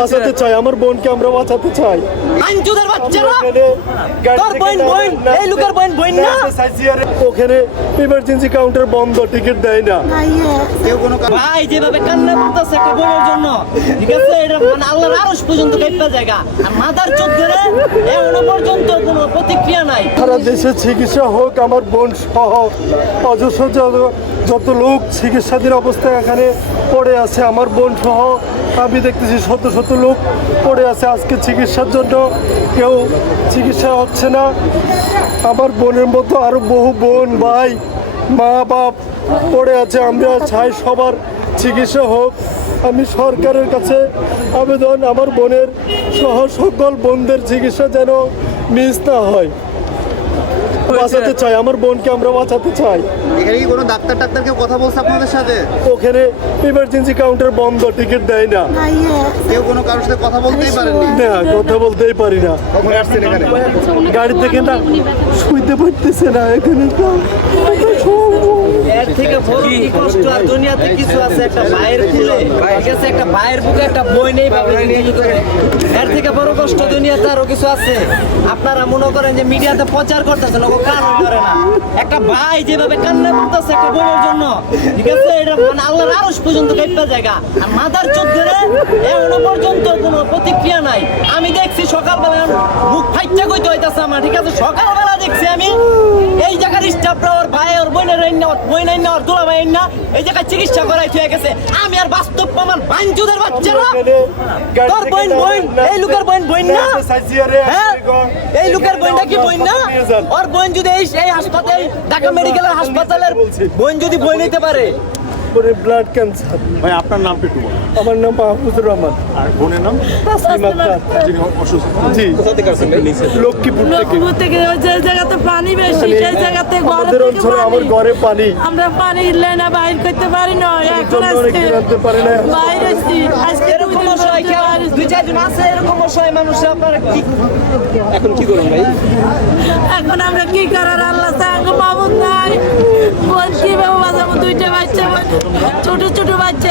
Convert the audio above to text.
বাঁচাতে চাই আমার বোনকে আমরা বাঁচাতে চাই। আঞ্জুদের বাচ্চারা! তোর বোন বোন এই লোকের বোন বোন না? ওখানে ইমার্জেন্সি কাউন্টার বন্ধ টিকিট দেয় না। ভাই যেভাবে কান্না করতেছে একটা বোনের জন্য ঠিক আছে? এটা মানে আল্লাহর আরশ পর্যন্ত কাইপা জায়গা। আর মাদার চোখ ধরে এখনও পর্যন্ত কোনো প্রতিক্রিয়া নাই। সারা দেশে চিকিৎসা হোক আমার বোন সহ অজস্র যত- যত লোক চিকিৎসাধীন অবস্থায় এখানে পড়ে আছে আমার বোন সহ আমি দেখতেছি শত শত লোক পড়ে আছে আজকে চিকিৎসার জন্য। কেউ চিকিৎসা হচ্ছে না। আমার বোনের মতো আরও বহু বোন, ভাই, মা, বাপ পড়ে আছে। আমরা চাই সবার চিকিৎসা হোক। আমি সরকারের কাছে আবেদন, আমার বোনের সহ সকল বোনদের চিকিৎসা যেন মিস না হয়। বাঁচাতে চাই আমার বোনকে আমরা বাঁচাতে চাই। এখানে কি কোনো ডাক্তার টাক্তার কেউ কথা বলছে আপনাদের সাথে? ওখানে ইমার্জেন্সি কাউন্টার বন্ধ টিকিট দেয় না। কেউ কোনো কারোর সাথে কথা বলতেই পারেননি না? কথা বলতেই পারি না। কখন আসছেন এখানে? গাড়ি থেকে না শুইতে পারতেছে না এখানে। তো এর থেকে বড় কি কষ্ট? আর দুনিয়াতে কিছু আছে একটা ভাইয়ের ঠিক আছে একটা ভাইয়ের বুকে একটা বই নেই ভাবে করে। এর থেকে বড় কষ্ট দুনিয়াতে আরও কিছু আছে, আপনারা মনে করেন যে মিডিয়াতে প্রচার করতেছেন ওকে কান করে না। একটা ভাই যেভাবে কান্না করতেছে একটা বোনের জন্য, ঠিক আছে? এটা মানে আল্লাহর আরশ পর্যন্ত কাইপা জায়গা। আর মাদার চোদ্দরে এখনও পর্যন্ত কোনো প্রতিক্রিয়া নাই। আমি দেখছি সকালবেলা মুখ ফাইটটা কইতে হইতাছে আমার, ঠিক আছে? সকালবেলা দেখছি আমি আইন না না দুলা ভাই না এই জায়গায় চিকিৎসা করাই হয়ে গেছে। আমি আর বাস্তব বাইঞ্জুদের বাচ্চারা তোর এই লোকের বোন বোন না? হ্যাঁ? এই লোকের বোনটা কি বোন না? ওর বোন যদি এই এই হাসপাতাল ঢাকা মেডিকেলের হাসপাতালের বোন যদি বই নিতে পারে ব্লাড ক্যান্সার ভাই আপনার নামটা একটু বলুন। আমার নাম মাহফুজুর রহমান। আর বোনের নাম? তাসলিম আক্তার যিনি অসুস্থ। জি। কোথা থেকে আসছেন? লক্ষ্মীপুর থেকে। লক্ষ্মীপুর থেকে। ওই যে জায়গাতে পানি বেশি সেই জায়গাতে ঘরে থেকে পানি। আমার ঘরে পানি। আমরা পানি লেনা বাইর করতে পারি না। এখন জন্য অনেক আজকে জানতে পারে না বাইরে আজকে এরকম অসহায় দুই চারজন আছে এরকম অসহায় মানুষ আপনারা কি এখন আমরা কি করার? আল্লাহ হচ্ছে